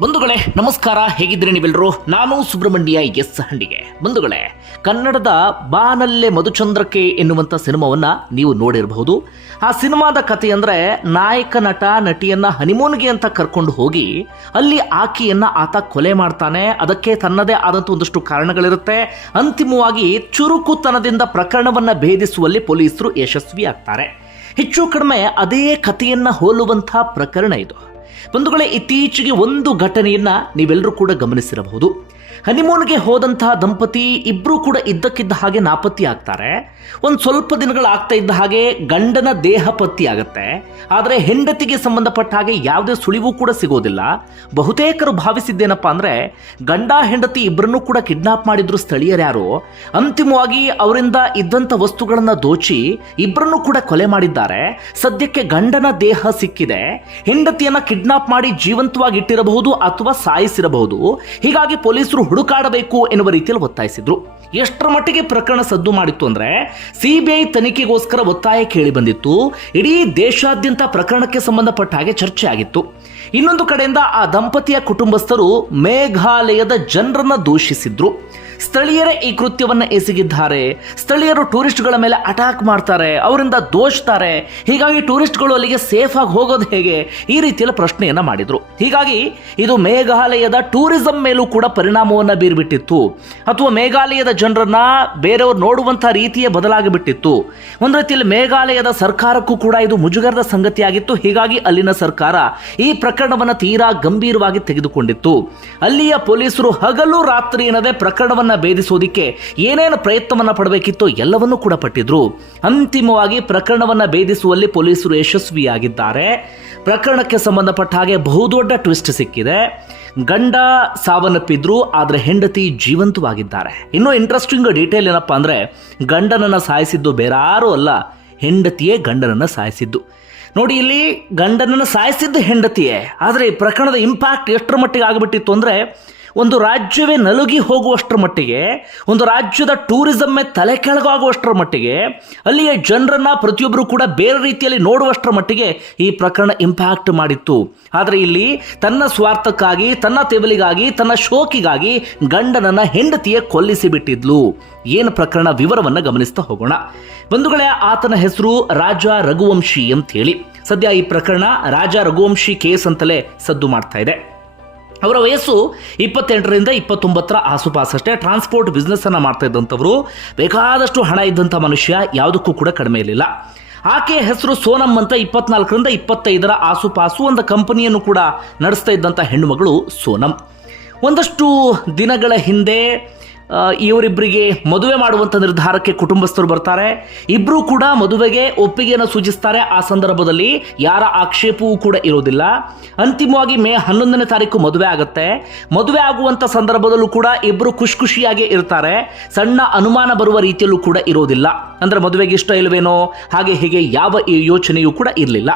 ಬಂಧುಗಳೇ, ನಮಸ್ಕಾರ. ಹೇಗಿದ್ರೆ ನೀವೆಲ್ಲರೂ? ನಾನು ಸುಬ್ರಹ್ಮಣ್ಯ ಎಸ್ ಹಂಡಿಗೆ. ಬಂಧುಗಳೇ, ಕನ್ನಡದ ಬಾನಲ್ಲೆ ಮಧುಚಂದ್ರಕ್ಕೆ ಎನ್ನುವಂಥ ಸಿನಿಮಾವನ್ನ ನೀವು ನೋಡಿರಬಹುದು. ಆ ಸಿನಿಮಾದ ಕಥೆ ಅಂದ್ರೆ ನಾಯಕ, ನಟ, ನಟಿಯನ್ನ ಹನಿಮೂನ್ಗೆ ಅಂತ ಕರ್ಕೊಂಡು ಹೋಗಿ ಅಲ್ಲಿ ಆಕೆಯನ್ನ ಆತ ಕೊಲೆ ಮಾಡ್ತಾನೆ. ಅದಕ್ಕೆ ತನ್ನದೇ ಆದಂಥ ಒಂದಷ್ಟು ಕಾರಣಗಳಿರುತ್ತೆ. ಅಂತಿಮವಾಗಿ ಚುರುಕುತನದಿಂದ ಪ್ರಕರಣವನ್ನ ಭೇದಿಸುವಲ್ಲಿ ಪೊಲೀಸರು ಯಶಸ್ವಿ ಆಗ್ತಾರೆ ಹೆಚ್ಚು ಕಡಿಮೆ ಅದೇ ಕಥೆಯನ್ನ ಹೋಲುವಂಥ ಪ್ರಕರಣ ಇದು. ಬಂಧುಗಳೇ ಇತ್ತೀಚೆಗೆ ಒಂದು ಘಟನೆಯನ್ನ ನೀವೆಲ್ಲರೂ ಕೂಡ ಗಮನಿಸಿರಬಹುದು. ಹನಿಮೂನ್ಗೆ ಹೋದಂತಹ ದಂಪತಿ ಇಬ್ಬರೂ ಕೂಡ ಇದ್ದಕ್ಕಿದ್ದ ಹಾಗೆ ನಾಪತ್ತಿ ಆಗ್ತಾರೆ ಒಂದು ಸ್ವಲ್ಪ ದಿನಗಳಾಗ್ತಾ ಇದ್ದ ಹಾಗೆ ಗಂಡನ ದೇಹ ಪತ್ತಿ ಆಗುತ್ತೆ ಆದರೆ ಹೆಂಡತಿಗೆ ಸಂಬಂಧಪಟ್ಟ ಹಾಗೆ ಯಾವುದೇ ಸುಳಿವು ಕೂಡ ಸಿಗೋದಿಲ್ಲ. ಬಹುತೇಕರು ಭಾವಿಸಿದ್ದೇನಪ್ಪ ಅಂದರೆ, ಗಂಡ ಹೆಂಡತಿ ಇಬ್ಬರನ್ನೂ ಕೂಡ ಕಿಡ್ನಾಪ್ ಮಾಡಿದ್ರು ಸ್ಥಳೀಯರ್ಯಾರು ಅಂತಿಮವಾಗಿ ಅವರಿಂದ ಇದ್ದಂಥ ವಸ್ತುಗಳನ್ನು ದೋಚಿ ಇಬ್ಬರನ್ನೂ ಕೂಡ ಕೊಲೆ ಮಾಡಿದ್ದಾರೆ. ಸದ್ಯಕ್ಕೆ ಗಂಡನ ದೇಹ ಸಿಕ್ಕಿದೆ. ಹೆಂಡತಿಯನ್ನು ಕಿಡ್ನಾಪ್ ಮಾಡಿ ಜೀವಂತವಾಗಿ ಇಟ್ಟಿರಬಹುದು ಅಥವಾ ಸಾಯಿಸಿರಬಹುದು. ಹೀಗಾಗಿ ಪೊಲೀಸರು ಹುಡುಕಾಡಬೇಕು ಎನ್ನುವ ರೀತಿಯಲ್ಲಿ ಒತ್ತಾಯಿಸಿದ್ರು. ಎಷ್ಟರ ಮಟ್ಟಿಗೆ ಪ್ರಕರಣ ಸದ್ದು ಮಾಡಿತ್ತು ಅಂದ್ರೆ ಸಿಬಿಐ ತನಿಖೆಗೋಸ್ಕರ ಒತ್ತಾಯ ಕೇಳಿ ಬಂದಿತ್ತು. ಇಡೀ ದೇಶಾದ್ಯಂತ ಪ್ರಕರಣಕ್ಕೆ ಸಂಬಂಧಪಟ್ಟ ಹಾಗೆ ಚರ್ಚೆ ಆಗಿತ್ತು. ಇನ್ನೊಂದು ಕಡೆಯಿಂದ ಆ ದಂಪತಿಯ ಕುಟುಂಬಸ್ಥರು ಮೇಘಾಲಯದ ಜನರನ್ನ ದೂಷಿಸಿದ್ರು. ಸ್ಥಳೀಯರೇ ಈ ಕೃತ್ಯವನ್ನ ಎಸಗಿದ್ದಾರೆ. ಸ್ಥಳೀಯರು ಟೂರಿಸ್ಟ್ಗಳ ಮೇಲೆ ಅಟ್ಯಾಕ್ ಮಾಡ್ತಾರೆ. ಅವರಿಂದ ದೋಚ್ತಾರೆ ಹೀಗಾಗಿ ಟೂರಿಸ್ಟ್ಗಳು ಅಲ್ಲಿಗೆ ಸೇಫ್ ಆಗಿ ಹೋಗೋದು ಹೇಗೆ? ಈ ರೀತಿಯಲ್ಲಿ ಪ್ರಶ್ನೆಯನ್ನ ಮಾಡಿದ್ರು. ಹೀಗಾಗಿ ಇದು ಮೇಘಾಲಯದ ಟೂರಿಸಂ ಮೇಲೂ ಕೂಡ ಪರಿಣಾಮವನ್ನ ಬೀರ್ಬಿಟ್ಟಿತ್ತು. ಅಥವಾ ಮೇಘಾಲಯದ ಜನರನ್ನ ಬೇರೆಯವರು ನೋಡುವಂತಹ ರೀತಿಯೇ ಬದಲಾಗಿಬಿಟ್ಟಿತ್ತು ಒಂದು ರೀತಿಯಲ್ಲಿ ಮೇಘಾಲಯದ ಸರ್ಕಾರಕ್ಕೂ ಕೂಡ ಇದು ಮುಜುಗರದ ಸಂಗತಿಯಾಗಿತ್ತು. ಹೀಗಾಗಿ ಅಲ್ಲಿನ ಸರ್ಕಾರ ಈ ಪ್ರಕರಣವನ್ನ ತೀರಾ ಗಂಭೀರವಾಗಿ ತೆಗೆದುಕೊಂಡಿತ್ತು. ಅಲ್ಲಿಯ ಪೊಲೀಸರು ಹಗಲು ರಾತ್ರಿ ಎನ್ನದೆ ಪ್ರಕರಣವನ್ನ ಭೇದಿಸೋದಿಕ್ಕೆ ಏನೇನು ಪ್ರಯತ್ನವನ್ನ ಪಡಬೇಕಿತ್ತು ಎಲ್ಲವನ್ನೂ ಕೂಡ ಪಟ್ಟಿದ್ರು. ಅಂತಿಮವಾಗಿ ಪ್ರಕರಣವನ್ನ ಭೇದಿಸುವಲ್ಲಿ ಪೊಲೀಸರು ಯಶಸ್ವಿಯಾಗಿದ್ದಾರೆ. ಪ್ರಕರಣಕ್ಕೆ ಸಂಬಂಧಪಟ್ಟ ಹಾಗೆ ಬಹುದೊಡ್ಡ ಟ್ವಿಸ್ಟ್ ಸಿಕ್ಕಿದೆ. ಗಂಡ ಸಾವನ್ನಪ್ಪಿದ್ರು, ಆದರೆ ಹೆಂಡತಿ ಜೀವಂತವಾಗಿದ್ದಾರೆ. ಇನ್ನೂ ಇಂಟ್ರೆಸ್ಟಿಂಗ್ ಡೀಟೇಲ್ ಏನಪ್ಪಾ ಅಂದ್ರೆ, ಗಂಡನನ್ನ ಸಾಯಿಸಿದ್ದು ಬೇರಾರೂ ಅಲ್ಲ, ಹೆಂಡತಿಯೇ ಗಂಡನನ್ನು ಸಾಯಿಸಿದ್ದು. ನೋಡಿ ಇಲ್ಲಿ ಗಂಡನನ್ನು ಸಾಯಿಸಿದ್ದು ಹೆಂಡತಿಯೇ, ಆದರೆ ಈ ಪ್ರಕರಣದ ಇಂಪ್ಯಾಕ್ಟ್ ಎಷ್ಟರ ಮಟ್ಟಿಗೆ ಆಗಿಬಿಟ್ಟಿತ್ತು ಅಂದರೆ ಒಂದು ರಾಜ್ಯವೇ ನಲುಗಿ ಹೋಗುವಷ್ಟರ ಮಟ್ಟಿಗೆ, ಒಂದು ರಾಜ್ಯದ ಟೂರಿಸಮ್ಮೇ ತಲೆ ಕೆಳಗಾಗುವಷ್ಟರ ಮಟ್ಟಿಗೆ, ಅಲ್ಲಿಯ ಜನರನ್ನ ಪ್ರತಿಯೊಬ್ಬರು ಕೂಡ ಬೇರೆ ರೀತಿಯಲ್ಲಿ ನೋಡುವಷ್ಟರ ಮಟ್ಟಿಗೆ ಈ ಪ್ರಕರಣ ಇಂಪ್ಯಾಕ್ಟ್ ಮಾಡಿತ್ತು. ಆದರೆ ಇಲ್ಲಿ ತನ್ನ ಸ್ವಾರ್ಥಕ್ಕಾಗಿ, ತನ್ನ ತೆವಲಿಗಾಗಿ ತನ್ನ ಶೋಕಿಗಾಗಿ ಗಂಡನನ್ನ ಹೆಂಡತಿಯೇ ಕೊಲ್ಲಿಸಿ ಬಿಟ್ಟಿದ್ಲು ಏನು ಪ್ರಕರಣ? ವಿವರವನ್ನು ಗಮನಿಸ್ತಾ ಹೋಗೋಣ. ಬಂಧುಗಳೇ, ಆತನ ಹೆಸರು ರಾಜ ರಘುವಂಶಿ ಅಂತ ಹೇಳಿ ಸದ್ಯ ಈ ಪ್ರಕರಣ ರಾಜ ರಘುವಂಶಿ ಕೇಸ್ ಅಂತಲೇ ಸದ್ದು ಮಾಡ್ತಾ ಇದೆ. ಅವರ ವಯಸ್ಸು ಇಪ್ಪತ್ತೆಂಟರಿಂದ ಇಪ್ಪತ್ತೊಂಬತ್ತರ ಆಸುಪಾಸಷ್ಟೇ. ಟ್ರಾನ್ಸ್ಪೋರ್ಟ್ ಬಿಸ್ನೆಸ್ಸನ್ನು ಮಾಡ್ತಾ ಇದ್ದಂಥವರು, ಬೇಕಾದಷ್ಟು ಹಣ ಇದ್ದಂಥ ಮನುಷ್ಯ ಯಾವುದಕ್ಕೂ ಕೂಡ ಕಡಿಮೆ ಇರಲಿಲ್ಲ. ಆಕೆಯ ಹೆಸರು ಸೋನಮ್ ಅಂತ ಇಪ್ಪತ್ನಾಲ್ಕರಿಂದ ಇಪ್ಪತ್ತೈದರ ಆಸುಪಾಸು ಒಂದು ಕಂಪನಿಯನ್ನು ಕೂಡ ನಡೆಸ್ತಾ ಇದ್ದಂಥ ಹೆಣ್ಣುಮಗಳು ಸೋನಮ್. ಒಂದಷ್ಟು ದಿನಗಳ ಹಿಂದೆ ಇವರಿಬ್ಬರಿಗೆ ಮದುವೆ ಮಾಡುವಂಥ ನಿರ್ಧಾರಕ್ಕೆ ಕುಟುಂಬಸ್ಥರು ಬರ್ತಾರೆ. ಇಬ್ಬರೂ ಕೂಡ ಮದುವೆಗೆ ಒಪ್ಪಿಗೆಯನ್ನು ಸೂಚಿಸ್ತಾರೆ. ಆ ಸಂದರ್ಭದಲ್ಲಿ ಯಾರ ಆಕ್ಷೇಪವೂ ಕೂಡ ಇರೋದಿಲ್ಲ ಅಂತಿಮವಾಗಿ ಮೇ ಹನ್ನೊಂದನೇ ತಾರೀಕು ಮದುವೆ ಆಗುತ್ತೆ. ಮದುವೆ ಆಗುವಂಥ ಸಂದರ್ಭದಲ್ಲೂ ಕೂಡ ಇಬ್ಬರು ಖುಷಿ ಖುಷಿಯಾಗಿ ಇರ್ತಾರೆ. ಸಣ್ಣ ಅನುಮಾನ ಬರುವ ರೀತಿಯಲ್ಲೂ ಕೂಡ ಇರೋದಿಲ್ಲ ಅಂದರೆ ಮದುವೆಗೆ ಇಷ್ಟ ಇಲ್ಲವೇನೋ ಹಾಗೆ ಹೀಗೆ ಯಾವ ಯೋಚನೆಯೂ ಕೂಡ ಇರಲಿಲ್ಲ.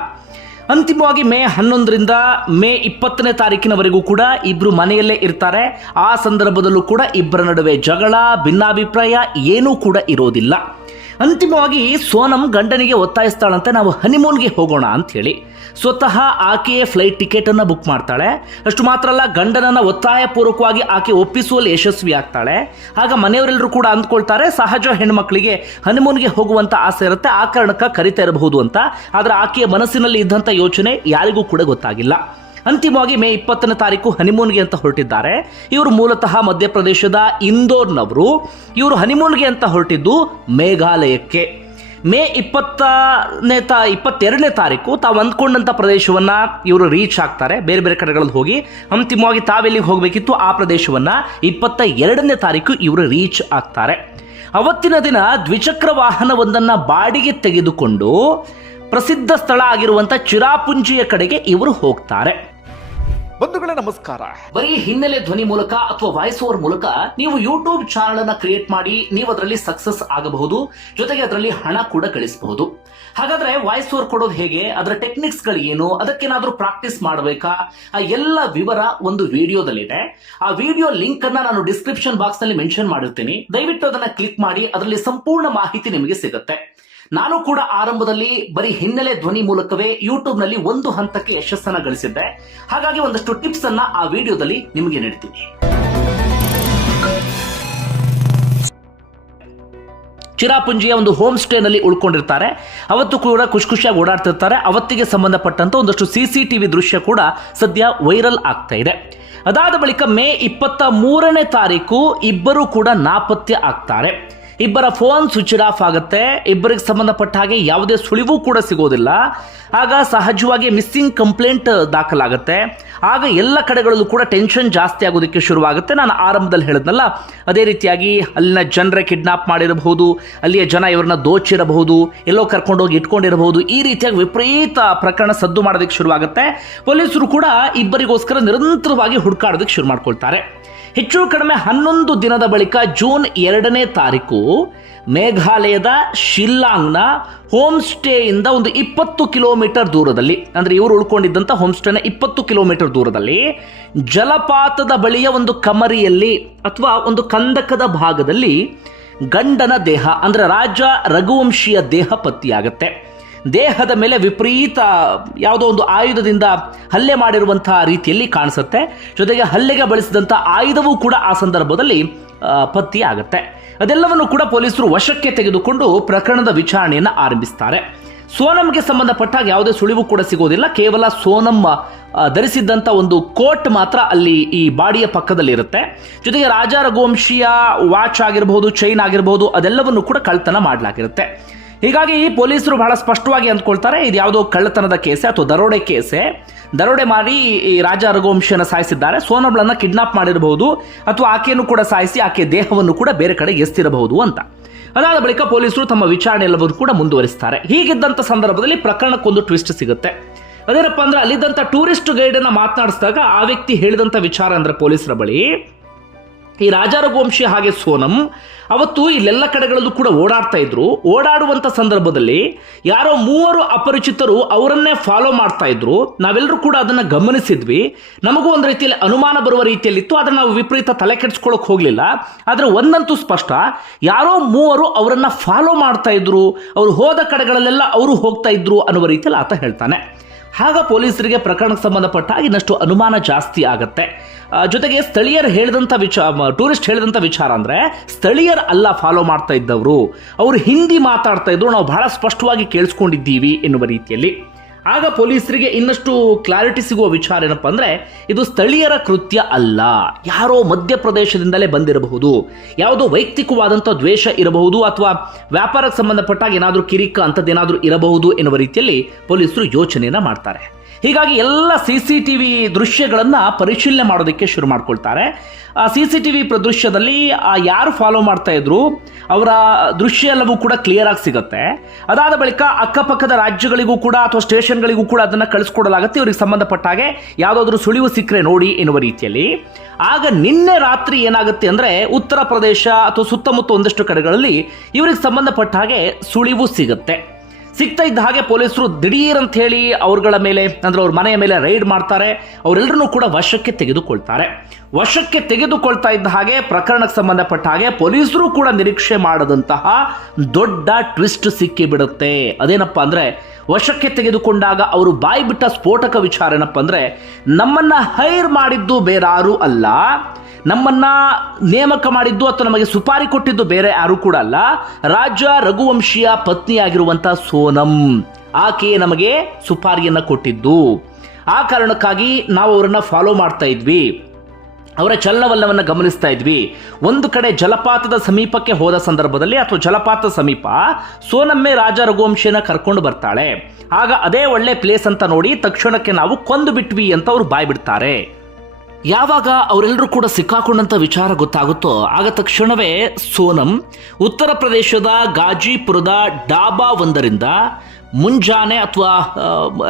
ಅಂತಿಮವಾಗಿ ಮೇ ಹನ್ನೊಂದರಿಂದ ಮೇ ಇಪ್ಪತ್ತನೇ ತಾರೀಕಿನವರೆಗೂ ಕೂಡ ಇಬ್ಬರು ಮನೆಯಲ್ಲೇ ಇರ್ತಾರೆ. ಆ ಸಂದರ್ಭದಲ್ಲೂ ಕೂಡ ಇಬ್ಬರ ನಡುವೆ ಜಗಳ, ಭಿನ್ನಾಭಿಪ್ರಾಯ ಏನೂ ಕೂಡ ಇರೋದಿಲ್ಲ. ಅಂತಿಮವಾಗಿ ಸೋನಂ ಗಂಡನಿಗೆ ಒತ್ತಾಯಿಸ್ತಾಳಂತೆ ನಾವು ಹನಿಮೂನ್ಗೆ ಹೋಗೋಣ ಅಂತ ಹೇಳಿ ಸ್ವತಃ ಆಕೆಯೇ ಫ್ಲೈಟ್ ಟಿಕೆಟ್ ಅನ್ನ ಬುಕ್ ಮಾಡ್ತಾಳೆ. ಅಷ್ಟು ಮಾತ್ರ ಅಲ್ಲ, ಗಂಡನನ್ನ ಒತ್ತಾಯಪೂರ್ವಕವಾಗಿ ಆಕೆ ಒಪ್ಪಿಸುವಲ್ಲಿ ಯಶಸ್ವಿ ಆಗ್ತಾಳೆ. ಆಗ ಮನೆಯವರೆಲ್ಲರೂ ಕೂಡ ಅಂದ್ಕೊಳ್ತಾರೆ, ಸಹಜ ಹೆಣ್ಮಕ್ಳಿಗೆ ಹನಿಮೂನ್ಗೆ ಹೋಗುವಂತ ಆಸೆ ಇರುತ್ತೆ, ಆ ಕಾರಣಕ್ಕ ಕರಿತಾ ಇರಬಹುದು ಅಂತ. ಆದ್ರೆ ಆಕೆಯ ಮನಸ್ಸಿನಲ್ಲಿ ಇದ್ದಂಥ ಯೋಚನೆ ಯಾರಿಗೂ ಕೂಡ ಗೊತ್ತಾಗಿಲ್ಲ. ಅಂತಿಮವಾಗಿ ಮೇ ಇಪ್ಪತ್ತನೇ ತಾರೀಕು ಹನಿಮೂನ್ಗೆ ಅಂತ ಹೊರಟಿದ್ದಾರೆ. ಇವರು ಮೂಲತಃ ಮಧ್ಯಪ್ರದೇಶದ ಇಂದೋರ್ನವರು. ಇವರು ಹನಿಮೂನ್ಗೆ ಅಂತ ಹೊರಟಿದ್ದು ಮೇಘಾಲಯಕ್ಕೆ. ಮೇ ಇಪ್ಪತ್ತನೇ ತಾ, ಇಪ್ಪತ್ತೆರಡನೇ ತಾರೀಕು ತಾವು ಅಂದ್ಕೊಂಡಂಥ ಪ್ರದೇಶವನ್ನು ಇವರು ರೀಚ್ ಆಗ್ತಾರೆ. ಬೇರೆ ಬೇರೆ ಕಡೆಗಳಲ್ಲಿ ಹೋಗಿ ಅಂತಿಮವಾಗಿ ತಾವೆಲ್ಲಿಗೆ ಹೋಗಬೇಕಿತ್ತು ಆ ಪ್ರದೇಶವನ್ನು ಇಪ್ಪತ್ತ ಎರಡನೇ ತಾರೀಕು ಇವರು ರೀಚ್ ಆಗ್ತಾರೆ. ಅವತ್ತಿನ ದಿನ ದ್ವಿಚಕ್ರ ವಾಹನವೊಂದನ್ನು ಬಾಡಿಗೆ ತೆಗೆದುಕೊಂಡು ಪ್ರಸಿದ್ಧ ಸ್ಥಳ ಆಗಿರುವಂಥ ಚಿರಾಪುಂಜಿಯ ಕಡೆಗೆ ಇವರು ಹೋಗ್ತಾರೆ. ಬಂಧುಗಳೇ ನಮಸ್ಕಾರ. ಬರೀ ಹಿನ್ನೆಲೆ ಧ್ವನಿ ಮೂಲಕ ಅಥವಾ ವಾಯ್ಸ್ ಓವರ್ ಮೂಲಕ ನೀವು ಯೂಟ್ಯೂಬ್ ಚಾನಲ್ ಅನ್ನ ಕ್ರಿಯೇಟ್ ಮಾಡಿ ನೀವು ಅದರಲ್ಲಿ ಸಕ್ಸಸ್ ಆಗಬಹುದು, ಜೊತೆಗೆ ಅದರಲ್ಲಿ ಹಣ ಕೂಡ ಗಳಿಸಬಹುದು. ಹಾಗಾದ್ರೆ ವಾಯ್ಸ್ ಓವರ್ ಕೊಡೋದು ಹೇಗೆ? ಅದರ ಟೆಕ್ನಿಕ್ಸ್ಗಳು ಏನು? ಅದಕ್ಕೇನಾದ್ರೂ ಪ್ರಾಕ್ಟೀಸ್ ಮಾಡಬೇಕಾ? ಆ ಎಲ್ಲ ವಿವರ ಒಂದು ವಿಡಿಯೋದಲ್ಲಿದೆ. ಆ ವಿಡಿಯೋ ಲಿಂಕ್ ಅನ್ನ ನಾನು ಡಿಸ್ಕ್ರಿಪ್ಷನ್ ಬಾಕ್ಸ್ನಲ್ಲಿ ಮೆನ್ಷನ್ ಮಾಡಿರ್ತೀನಿ. ದಯವಿಟ್ಟು ಅದನ್ನ ಕ್ಲಿಕ್ ಮಾಡಿ, ಅದರಲ್ಲಿ ಸಂಪೂರ್ಣ ಮಾಹಿತಿ ನಿಮಗೆ ಸಿಗುತ್ತೆ. ನಾನು ಕೂಡ ಆರಂಭದಲ್ಲಿ ಬರೀ ಹಿನ್ನೆಲೆ ಧ್ವನಿ ಮೂಲಕವೇ ಯೂಟ್ಯೂಬ್ನಲ್ಲಿ ಒಂದು ಹಂತಕ್ಕೆ ಯಶಸ್ಸನ್ನ ಗಳಿಸಿದ್ದೆ. ಹಾಗಾಗಿ ಒಂದಷ್ಟು ಟಿಪ್ಸ್ ಅನ್ನ ಆ ವಿಡಿಯೋದಲ್ಲಿ ನಿಮಗೆ ನೀಡ್ತೀನಿ. ಚಿರಾಪುಂಜಿಯ ಒಂದು ಹೋಮ್ ಸ್ಟೇನಲ್ಲಿ ಉಳ್ಕೊಂಡಿರ್ತಾರೆ. ಅವತ್ತು ಕೂಡ ಖುಷಿ ಖುಷಿಯಾಗಿ ಓಡಾಡ್ತಿರ್ತಾರೆ. ಅವತ್ತಿಗೆ ಸಂಬಂಧಪಟ್ಟಂತ ಒಂದಷ್ಟು ಸಿ ಟಿವಿ ದೃಶ್ಯ ಕೂಡ ಸದ್ಯ ವೈರಲ್ ಆಗ್ತಾ ಇದೆ. ಅದಾದ ಬಳಿಕ ಮೇ ಇಪ್ಪತ್ತ ಮೂರನೇ ತಾರೀಕು ಇಬ್ಬರು ಕೂಡ ನಾಪತ್ತೆ ಆಗ್ತಾರೆ. ಇಬ್ಬರ ಫೋನ್ ಸ್ವಿಚ್ ಆಫ್ ಆಗುತ್ತೆ. ಇಬ್ಬರಿಗೆ ಸಂಬಂಧಪಟ್ಟ ಹಾಗೆ ಯಾವುದೇ ಸುಳಿವು ಕೂಡ ಸಿಗೋದಿಲ್ಲ. ಆಗ ಸಹಜವಾಗಿ ಮಿಸ್ಸಿಂಗ್ ಕಂಪ್ಲೇಂಟ್ ದಾಖಲಾಗುತ್ತೆ. ಆಗ ಎಲ್ಲ ಕಡೆಗಳಲ್ಲೂ ಕೂಡ ಟೆನ್ಷನ್ ಜಾಸ್ತಿ ಆಗೋದಕ್ಕೆ ಶುರುವಾಗುತ್ತೆ. ನಾನು ಆರಂಭದಲ್ಲಿ ಹೇಳಿದ್ನಲ್ಲ, ಅದೇ ರೀತಿಯಾಗಿ ಅಲ್ಲಿನ ಜನರ ಕಿಡ್ನಾಪ್ ಮಾಡಿರಬಹುದು, ಅಲ್ಲಿಯ ಜನ ಇವರನ್ನ ದೋಚಿರಬಹುದು, ಎಲ್ಲೋ ಕರ್ಕೊಂಡೋಗಿ ಇಟ್ಕೊಂಡಿರಬಹುದು, ಈ ರೀತಿಯಾಗಿ ವಿಪರೀತ ಪ್ರಕರಣ ಸದ್ದು ಮಾಡೋದಕ್ಕೆ ಶುರುವಾಗುತ್ತೆ. ಪೊಲೀಸರು ಕೂಡ ಇಬ್ಬರಿಗೋಸ್ಕರ ನಿರಂತರವಾಗಿ ಹುಡುಕಾಡೋದಕ್ಕೆ ಶುರು ಮಾಡ್ಕೊಳ್ತಾರೆ. ಹೆಚ್ಚು ಕಡಿಮೆ ಹನ್ನೊಂದು ದಿನದ ಬಳಿಕ ಜೂನ್ ಎರಡನೇ ತಾರೀಕು ಮೇಘಾಲಯದ ಶಿಲ್ಲಾಂಗ್ನ ಹೋಮ್ ಸ್ಟೇಯಿಂದ ಒಂದು ಇಪ್ಪತ್ತು ಕಿಲೋಮೀಟರ್ ದೂರದಲ್ಲಿ, ಅಂದ್ರೆ ಇವರು ಉಳ್ಕೊಂಡಿದ್ದಂಥ ಹೋಮ್ ಸ್ಟೇನ ಇಪ್ಪತ್ತು ಕಿಲೋಮೀಟರ್ ದೂರದಲ್ಲಿ ಜಲಪಾತದ ಬಳಿಯ ಒಂದು ಕಮರಿಯಲ್ಲಿ ಅಥವಾ ಒಂದು ಕಂದಕದ ಭಾಗದಲ್ಲಿ ಗಂಡನ ದೇಹ, ಅಂದ್ರೆ ರಾಜ ರಘುವಂಶಿಯ ದೇಹ ಪತ್ತೆಯಾಗತ್ತೆ ದೇಹದ ಮೇಲೆ ವಿಪರೀತ ಯಾವುದೋ ಒಂದು ಆಯುಧದಿಂದ ಹಲ್ಲೆ ಮಾಡಿರುವಂತಹ ರೀತಿಯಲ್ಲಿ ಕಾಣಿಸುತ್ತೆ. ಜೊತೆಗೆ ಹಲ್ಲೆಗೆ ಬಳಸಿದಂಥ ಆಯುಧವೂ ಕೂಡ ಆ ಸಂದರ್ಭದಲ್ಲಿ ಪತ್ತಿ ಆಗುತ್ತೆ. ಅದೆಲ್ಲವನ್ನು ಕೂಡ ಪೊಲೀಸರು ವಶಕ್ಕೆ ತೆಗೆದುಕೊಂಡು ಪ್ರಕರಣದ ವಿಚಾರಣೆಯನ್ನು ಆರಂಭಿಸ್ತಾರೆ. ಸೋನಂಗೆ ಸಂಬಂಧಪಟ್ಟಾಗ ಯಾವುದೇ ಸುಳಿವು ಕೂಡ ಸಿಗೋದಿಲ್ಲ. ಕೇವಲ ಸೋನಮ್ ಧರಿಸಿದ್ದಂಥ ಒಂದು ಕೋಟ್ ಮಾತ್ರ ಅಲ್ಲಿ ಈ ಬಾಡಿಯ ಪಕ್ಕದಲ್ಲಿ ಇರುತ್ತೆ ಜೊತೆಗೆ ರಾಜ ರಘುವಂಶಿಯ ವಾಚ್ ಆಗಿರಬಹುದು, ಚೈನ್ ಆಗಿರಬಹುದು, ಅದೆಲ್ಲವನ್ನು ಕೂಡ ಕಳ್ತನ ಮಾಡಲಾಗಿರುತ್ತೆ. ಹೀಗಾಗಿ ಈ ಪೊಲೀಸರು ಬಹಳ ಸ್ಪಷ್ಟವಾಗಿ ಅಂದ್ಕೊಳ್ತಾರೆ, ಇದು ಯಾವುದೋ ಕಳ್ಳತನದ ಕೇಸೆ ಅಥವಾ ದರೋಡೆ ಕೇಸೆ. ದರೋಡೆ ಮಾಡಿ ಈ ರಾಜ ರಘುವಂಶನ ಸಾಯಿಸಿದ್ದಾರೆ. ಸೋನಬ್ಳನ್ನ ಕಿಡ್ನಾಪ್ ಮಾಡಿರಬಹುದು ಅಥವಾ ಆಕೆಯನ್ನು ಕೂಡ ಸಾಯಿಸಿ ಆಕೆ ದೇಹವನ್ನು ಕೂಡ ಬೇರೆ ಕಡೆ ಎಸ್ತಿರಬಹುದು ಅಂತ. ಅದಾದ ಬಳಿಕ ಪೊಲೀಸರು ತಮ್ಮ ವಿಚಾರಣೆ ಎಲ್ಲವನ್ನು ಕೂಡ ಮುಂದುವರಿಸ್ತಾರೆ. ಹೀಗಿದ್ದಂಥ ಸಂದರ್ಭದಲ್ಲಿ ಪ್ರಕರಣಕ್ಕೊಂದು ಟ್ವಿಸ್ಟ್ ಸಿಗುತ್ತೆ. ಅದೇನಪ್ಪ ಅಂದ್ರೆ ಅಲ್ಲಿದ್ದಂಥ ಟೂರಿಸ್ಟ್ ಗೈಡನ್ನು ಮಾತನಾಡಿಸಿದಾಗ ಆ ವ್ಯಕ್ತಿ ಹೇಳಿದಂಥ ವಿಚಾರ ಅಂದರೆ ಪೊಲೀಸರ ಬಳಿ ಈ ರಾಜ ರಘುವಂಶಿ ಹಾಗೆ ಸೋನಂ ಅವತ್ತು ಇಲ್ಲೆಲ್ಲ ಕಡೆಗಳಲ್ಲೂ ಕೂಡ ಓಡಾಡ್ತಾ ಇದ್ರು. ಓಡಾಡುವಂತ ಸಂದರ್ಭದಲ್ಲಿ ಯಾರೋ ಮೂವರು ಅಪರಿಚಿತರು ಅವರನ್ನೇ ಫಾಲೋ ಮಾಡ್ತಾ ಇದ್ರು. ನಾವೆಲ್ಲರೂ ಕೂಡ ಅದನ್ನ ಗಮನಿಸಿದ್ವಿ. ನಮಗೂ ಒಂದು ರೀತಿಯಲ್ಲಿ ಅನುಮಾನ ಬರುವ ರೀತಿಯಲ್ಲಿತ್ತು. ಆದ್ರೆ ನಾವು ವಿಪರೀತ ತಲೆ ಕೆಡ್ಸ್ಕೊಳ್ಳೋಕೆ ಹೋಗ್ಲಿಲ್ಲ. ಆದ್ರೆ ಒಂದಂತೂ ಸ್ಪಷ್ಟ. ಯಾರೋ ಮೂವರು ಅವರನ್ನ ಫಾಲೋ ಮಾಡ್ತಾ ಇದ್ರು. ಅವರು ಹೋದ ಕಡೆಗಳಲ್ಲೆಲ್ಲ ಅವರು ಹೋಗ್ತಾ ಇದ್ರು ಅನ್ನುವ ರೀತಿಯಲ್ಲಿ ಆತ ಹೇಳ್ತಾನೆ. ಆಗ ಪೊಲೀಸರಿಗೆ ಪ್ರಕರಣಕ್ಕೆ ಸಂಬಂಧಪಟ್ಟ ಇನ್ನಷ್ಟು ಅನುಮಾನ ಜಾಸ್ತಿ ಆಗುತ್ತೆ. ಜೊತೆಗೆ ಸ್ಥಳೀಯರು ಹೇಳಿದಂಥ ವಿಚಾರ ಟೂರಿಸ್ಟ್ ಹೇಳಿದಂಥ ವಿಚಾರ ಅಂದ್ರೆ ಸ್ಥಳೀಯರು ಅಲ್ಲ ಫಾಲೋ ಮಾಡ್ತಾ ಇದ್ದವರು. ಅವರು ಹಿಂದಿ ಮಾತಾಡ್ತಾ ಇದ್ರು, ನಾವು ಬಹಳ ಸ್ಪಷ್ಟವಾಗಿ ಕೇಳಿಸ್ಕೊಂಡಿದ್ದೀವಿ ಎನ್ನುವ ರೀತಿಯಲ್ಲಿ. ಆಗ ಪೊಲೀಸರಿಗೆ ಇನ್ನಷ್ಟು ಕ್ಲಾರಿಟಿ ಸಿಗುವ ವಿಚಾರ ಏನಪ್ಪ ಅಂದರೆ, ಇದು ಸ್ಥಳೀಯರ ಕೃತ್ಯ ಅಲ್ಲ. ಯಾರೋ ಮಧ್ಯಪ್ರದೇಶದಿಂದಲೇ ಬಂದಿರಬಹುದು. ಯಾವುದೋ ವೈಯಕ್ತಿಕವಾದಂಥ ದ್ವೇಷ ಇರಬಹುದು ಅಥವಾ ವ್ಯಾಪಾರಕ್ಕೆ ಸಂಬಂಧಪಟ್ಟಾಗ ಏನಾದರೂ ಕಿರಿಕ ಅಂಥದ್ದೇನಾದರೂ ಇರಬಹುದು ಎನ್ನುವ ರೀತಿಯಲ್ಲಿ ಪೊಲೀಸರು ಯೋಚನೆಯನ್ನು ಮಾಡ್ತಾರೆ. ಹೀಗಾಗಿ ಎಲ್ಲ ಸಿ ಸಿ ಟಿ ವಿ ದೃಶ್ಯಗಳನ್ನು ಪರಿಶೀಲನೆ ಮಾಡೋದಕ್ಕೆ ಶುರು ಮಾಡ್ಕೊಳ್ತಾರೆ. ಆ ಸಿ ಸಿ ಟಿ ವಿ ದೃಶ್ಯದಲ್ಲಿ ಆ ಯಾರು ಫಾಲೋ ಮಾಡ್ತಾ ಇದ್ರು, ಅವರ ದೃಶ್ಯ ಎಲ್ಲವೂ ಕೂಡ ಕ್ಲಿಯರ್ ಆಗಿ ಸಿಗುತ್ತೆ. ಅದಾದ ಬಳಿಕ ಅಕ್ಕಪಕ್ಕದ ರಾಜ್ಯಗಳಿಗೂ ಕೂಡ ಅಥವಾ ಸ್ಟೇಷನ್ಗಳಿಗೂ ಕೂಡ ಅದನ್ನು ಕಳಿಸ್ಕೊಡಲಾಗುತ್ತೆ. ಇವರಿಗೆ ಸಂಬಂಧಪಟ್ಟ ಹಾಗೆ ಯಾವುದಾದ್ರೂ ಸುಳಿವು ಸಿಕ್ಕರೆ ನೋಡಿ ಎನ್ನುವ ರೀತಿಯಲ್ಲಿ. ಆಗ ನಿನ್ನೆ ರಾತ್ರಿ ಏನಾಗುತ್ತೆ ಅಂದ್ರೆ ಉತ್ತರ ಪ್ರದೇಶ ಅಥವಾ ಸುತ್ತಮುತ್ತ ಒಂದಷ್ಟು ಕಡೆಗಳಲ್ಲಿ ಇವರಿಗೆ ಸಂಬಂಧಪಟ್ಟ ಹಾಗೆ ಸುಳಿವು ಸಿಗುತ್ತೆ. ಸಿಗ್ತಾ ಇದ್ದ ಹಾಗೆ ಪೊಲೀಸರು ದಿಢೀರ್ ಅಂತ ಹೇಳಿ ಅವ್ರಗಳ ಮೇಲೆ, ಅಂದ್ರೆ ಅವ್ರ ಮನೆಯ ಮೇಲೆ ರೈಡ್ ಮಾಡ್ತಾರೆ. ಅವರೆಲ್ಲರನ್ನೂ ಕೂಡ ವಶಕ್ಕೆ ತೆಗೆದುಕೊಳ್ತಾರೆ. ವಶಕ್ಕೆ ತೆಗೆದುಕೊಳ್ತಾ ಇದ್ದ ಹಾಗೆ, ಪ್ರಕರಣಕ್ಕೆ ಸಂಬಂಧಪಟ್ಟ ಹಾಗೆ ಪೊಲೀಸರು ಕೂಡ ನಿರೀಕ್ಷೆ ಮಾಡದಂತಹ ದೊಡ್ಡ ಟ್ವಿಸ್ಟ್ ಸಿಕ್ಕಿ ಬಿಡುತ್ತೆ ಅದೇನಪ್ಪ ಅಂದ್ರೆ, ವಶಕ್ಕೆ ತೆಗೆದುಕೊಂಡಾಗ ಅವರು ಬಾಯಿ ಬಿಟ್ಟ ಸ್ಫೋಟಕ ವಿಚಾರ ಏನಪ್ಪ ಅಂದ್ರೆ, ನಮ್ಮನ್ನ ಹೈರ್ ಮಾಡಿದ್ದು ಬೇರಾರು ಅಲ್ಲ ನಮ್ಮನ್ನ ನೇಮಕ ಮಾಡಿದ್ದು ಅಥವಾ ನಮಗೆ ಸುಪಾರಿ ಕೊಟ್ಟಿದ್ದು ಬೇರೆ ಯಾರು ಕೂಡ ಅಲ್ಲ. ರಾಜ ರಘುವಂಶಿಯ ಪತ್ನಿಯಾಗಿರುವಂತ ಸೋನಂ. ಆಕೆ ನಮಗೆ ಸುಪಾರಿಯನ್ನು ಕೊಟ್ಟಿದ್ದು. ಆ ಕಾರಣಕ್ಕಾಗಿ ನಾವು ಅವರನ್ನು ಫಾಲೋ ಮಾಡ್ತಾ ಇದ್ವಿ. ಅವರ ಚಲನವಲ್ಲವನ್ನು ಗಮನಿಸ್ತಾ ಇದ್ವಿ. ಒಂದು ಕಡೆ ಜಲಪಾತದ ಸಮೀಪಕ್ಕೆ ಹೋದ ಸಂದರ್ಭದಲ್ಲಿ ಅಥವಾ ಜಲಪಾತ ಸಮೀಪ ಸೋನಮ್ಮೆ ರಾಜ ರಘುವಂಶಿಯನ್ನ ಕರ್ಕೊಂಡು ಬರ್ತಾಳೆ. ಆಗ ಅದೇ ಒಳ್ಳೆ ಪ್ಲೇಸ್ ಅಂತ ನೋಡಿ ತಕ್ಷಣಕ್ಕೆ ನಾವು ಕೊಂದು ಬಿಟ್ವಿ ಅಂತ ಅವ್ರು ಬಾಯ್ ಬಿಡ್ತಾರೆ ಯಾವಾಗ ಅವರೆಲ್ಲರೂ ಕೂಡ ಸಿಕ್ಕಾಕೊಂಡಂತ ವಿಚಾರ ಗೊತ್ತಾಗುತ್ತೋ ಆಗ ತಕ್ಷಣವೇ ಸೋನಂ ಉತ್ತರ ಪ್ರದೇಶದ ಗಾಜಿಪುರದ ಡಾಬಾ ಒಂದರಿಂದ ಮುಂಜಾನೆ ಅಥವಾ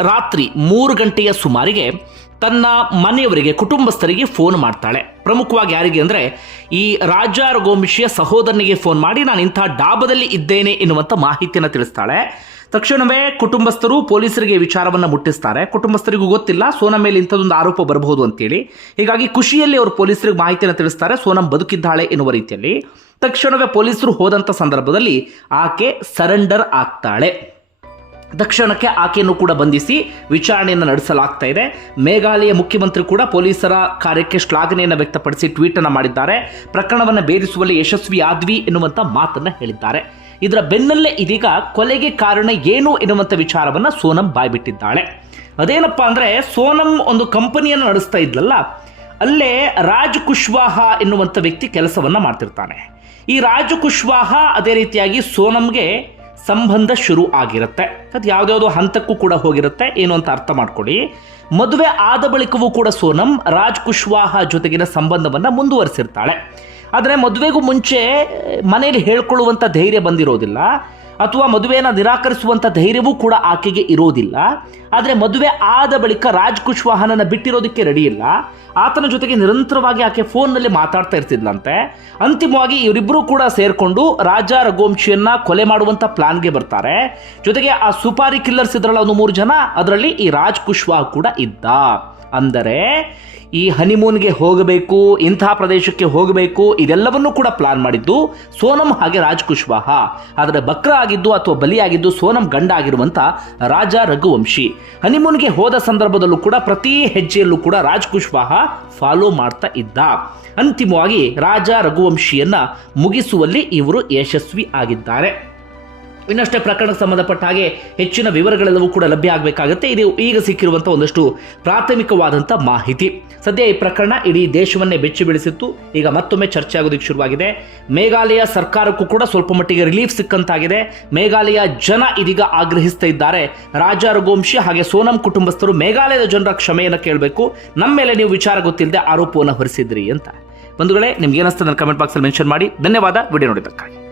ರಾತ್ರಿ ಮೂರು ಗಂಟೆಯ ಸುಮಾರಿಗೆ ತನ್ನ ಮನೆಯವರಿಗೆ, ಕುಟುಂಬಸ್ಥರಿಗೆ ಫೋನ್ ಮಾಡ್ತಾಳೆ. ಪ್ರಮುಖವಾಗಿ ಯಾರಿಗೆ ಅಂದರೆ, ಈ ರಾಜ ರಘುವಂಶಿಯ ಸಹೋದರನಿಗೆ ಫೋನ್ ಮಾಡಿ, ನಾನು ಇಂಥ ಡಾಬಾದಲ್ಲಿ ಇದ್ದೇನೆ ಎನ್ನುವಂಥ ಮಾಹಿತಿಯನ್ನು ತಿಳಿಸ್ತಾಳೆ. ತಕ್ಷಣವೇ ಕುಟುಂಬಸ್ಥರು ಪೊಲೀಸರಿಗೆ ವಿಚಾರವನ್ನು ಮುಟ್ಟಿಸ್ತಾರೆ. ಕುಟುಂಬಸ್ಥರಿಗೂ ಗೊತ್ತಿಲ್ಲ. ಸೋನಂ ಮೇಲೆ ಇಂಥದ್ದೊಂದು ಆರೋಪ ಬರಬಹುದು ಅಂತೇಳಿ. ಹೀಗಾಗಿ ಖುಷಿಯಲ್ಲಿ ಅವರು ಪೊಲೀಸರಿಗೆ ಮಾಹಿತಿಯನ್ನು ತಿಳಿಸ್ತಾರೆ. ಸೋನಂ ಬದುಕಿದ್ದಾಳೆ ಎನ್ನುವ ರೀತಿಯಲ್ಲಿ. ತಕ್ಷಣವೇ ಪೊಲೀಸರು ಹೋದಂಥ ಸಂದರ್ಭದಲ್ಲಿ ಆಕೆ ಸರೆಂಡರ್ ಆಗ್ತಾಳೆ. ತಕ್ಷಣಕ್ಕೆ ಆಕೆಯನ್ನು ಕೂಡ ಬಂಧಿಸಿ ವಿಚಾರಣೆಯನ್ನು ನಡೆಸಲಾಗ್ತಾ ಇದೆ. ಮೇಘಾಲಯ ಮುಖ್ಯಮಂತ್ರಿ ಕೂಡ ಪೊಲೀಸರ ಕಾರ್ಯಕ್ಕೆ ಶ್ಲಾಘನೆಯನ್ನು ವ್ಯಕ್ತಪಡಿಸಿ ಟ್ವೀಟ್ ಅನ್ನು ಮಾಡಿದ್ದಾರೆ. ಪ್ರಕರಣವನ್ನು ಭೇದಿಸುವಲ್ಲಿ ಯಶಸ್ವಿ ಆದ್ವಿ ಮಾತನ್ನು ಮಾತನ್ನ ಹೇಳಿದ್ದಾರೆ. ಇದರ ಬೆನ್ನಲ್ಲೇ ಇದೀಗ ಕೊಲೆಗೆ ಕಾರಣ ಏನು ಎನ್ನುವಂಥ ವಿಚಾರವನ್ನು ಸೋನಂ ಬಾಯ್ಬಿಟ್ಟಿದ್ದಾಳೆ. ಅದೇನಪ್ಪ ಅಂದರೆ ಸೋನಂ ಒಂದು ಕಂಪನಿಯನ್ನು ನಡೆಸ್ತಾ ಇದ್ಲಲ್ಲ, ಅಲ್ಲೇ ರಾಜ್ ಕುಶ್ವಾಹ ಎನ್ನುವಂಥ ವ್ಯಕ್ತಿ ಕೆಲಸವನ್ನು ಮಾಡ್ತಿರ್ತಾನೆ. ಈ ರಾಜು ಕುಶ್ವಾಹ ಅದೇ ರೀತಿಯಾಗಿ ಸೋನಂಗೆ ಸಂಬಂಧ ಶುರು ಆಗಿರುತ್ತೆ. ಅದು ಯಾವುದ್ಯಾವುದೋ ಹಂತಕ್ಕೂ ಕೂಡ ಹೋಗಿರುತ್ತೆ. ಏನು ಅಂತ ಅರ್ಥ ಮಾಡ್ಕೊಳ್ಳಿ. ಮದುವೆ ಆದ ಬಳಿಕವೂ ಕೂಡ ಸೋನಂ ರಾಜ್ ಕುಶ್ವಾಹ ಜೊತೆಗಿನ ಸಂಬಂಧವನ್ನು ಮುಂದುವರಿಸಿರ್ತಾಳೆ. ಆದರೆ ಮದುವೆಗೂ ಮುಂಚೆ ಮನೆಯಲ್ಲಿ ಹೇಳ್ಕೊಳ್ಳುವಂಥ ಧೈರ್ಯ ಬಂದಿರೋದಿಲ್ಲ, ಅಥವಾ ಮದುವೆಯನ್ನು ನಿರಾಕರಿಸುವಂಥ ಧೈರ್ಯವೂ ಕೂಡ ಆಕೆಗೆ ಇರೋದಿಲ್ಲ. ಆದರೆ ಮದುವೆ ಆದ ಬಳಿಕ ರಾಜ್ ಕುಶ್ವಾಹನನ್ನು ಬಿಟ್ಟಿರೋದಕ್ಕೆ ರೆಡಿ ಇಲ್ಲ. ಆತನ ಜೊತೆಗೆ ನಿರಂತರವಾಗಿ ಆಕೆ ಫೋನ್ನಲ್ಲಿ ಮಾತಾಡ್ತಾ ಇರ್ತಿದ್ಲಂತೆ. ಅಂತಿಮವಾಗಿ ಇವರಿಬ್ಬರು ಕೂಡ ಸೇರಿಕೊಂಡು ರಾಜ ರಘುವಂಶಿಯನ್ನು ಕೊಲೆ ಮಾಡುವಂಥ ಪ್ಲಾನ್ಗೆ ಬರ್ತಾರೆ. ಜೊತೆಗೆ ಆ ಸುಪಾರಿ ಕಿಲ್ಲರ್ಸ್ ಇದ್ರಲ್ಲ ಒಂದು ಮೂರು ಜನ, ಅದರಲ್ಲಿ ಈ ರಾಜ್ ಕುಶ್ವಾಹ ಕೂಡ ಇದ್ದ. ಅಂದರೆ ಈ ಹನಿಮೂನ್ಗೆ ಹೋಗಬೇಕು, ಇಂಥ ಪ್ರದೇಶಕ್ಕೆ ಹೋಗಬೇಕು, ಇದೆಲ್ಲವನ್ನೂ ಕೂಡ ಪ್ಲಾನ್ ಮಾಡಿದ್ದು ಸೋನಂ ಹಾಗೆ ರಾಜ್ ಕುಶ್ವಾಹ ಆದರೆ ಬಕ್ರ ಆಗಿದ್ದು ಅಥವಾ ಬಲಿಯಾಗಿದ್ದು ಸೋನಂ ಗಂಡ ಆಗಿರುವಂಥ ರಾಜ ರಘುವಂಶಿ. ಹನಿಮೂನ್ಗೆ ಹೋದ ಸಂದರ್ಭದಲ್ಲೂ ಕೂಡ ಪ್ರತಿ ಹೆಜ್ಜೆಯಲ್ಲೂ ಕೂಡ ರಾಜ್ ಕುಶ್ವಾಹ ಫಾಲೋ ಮಾಡ್ತಾ ಇದ್ದ. ಅಂತಿಮವಾಗಿ ರಾಜ ರಘುವಂಶಿಯನ್ನ ಮುಗಿಸುವಲ್ಲಿ ಇವರು ಯಶಸ್ವಿ ಆಗಿದ್ದಾರೆ. ಇನ್ನಷ್ಟೇ ಪ್ರಕರಣಕ್ಕೆ ಸಂಬಂಧಪಟ್ಟ ಹಾಗೆ ಹೆಚ್ಚಿನ ವಿವರಗಳೆಲ್ಲವೂ ಕೂಡ ಲಭ್ಯ ಆಗಬೇಕಾಗುತ್ತೆ. ಇದು ಈಗ ಸಿಕ್ಕಿರುವಂಥ ಒಂದಷ್ಟು ಪ್ರಾಥಮಿಕವಾದಂಥ ಮಾಹಿತಿ. ಸದ್ಯ ಈ ಪ್ರಕರಣ ಇಡೀ ದೇಶವನ್ನೇ ಬೆಚ್ಚಿ ಬೀಳಿಸಿತ್ತು. ಈಗ ಮತ್ತೊಮ್ಮೆ ಚರ್ಚೆ ಆಗೋದಕ್ಕೆ ಶುರುವಾಗಿದೆ. ಮೇಘಾಲಯ ಸರ್ಕಾರಕ್ಕೂ ಕೂಡ ಸ್ವಲ್ಪ ಮಟ್ಟಿಗೆ ರಿಲೀಫ್ ಸಿಕ್ಕಂತಾಗಿದೆ. ಮೇಘಾಲಯ ಜನ ಇದೀಗ ಆಗ್ರಹಿಸ್ತಾ ಇದ್ದಾರೆ. ರಾಜ ರಘುವಂಶಿ ಹಾಗೆ ಸೋನಂ ಕುಟುಂಬಸ್ಥರು ಮೇಘಾಲಯದ ಜನರ ಕ್ಷಮೆಯನ್ನು ಕೇಳಬೇಕು. ನಮ್ಮ ಮೇಲೆ ನೀವು ವಿಚಾರ ಗೊತ್ತಿಲ್ಲದೆ ಆರೋಪವನ್ನು ಹೊರಿಸಿದ್ರಿ ಅಂತ. ಬಂಧುಗಳೇ, ನಿಮ್ಗೆ ಏನಿಸ್ತದೆ ಕಮೆಂಟ್ ಬಾಕ್ಸಲ್ಲಿ ಮೆನ್ಷನ್ ಮಾಡಿ. ಧನ್ಯವಾದ. ವಿಡಿಯೋ ನೋಡಿದ್ದಕ್ಕಾಗಿ.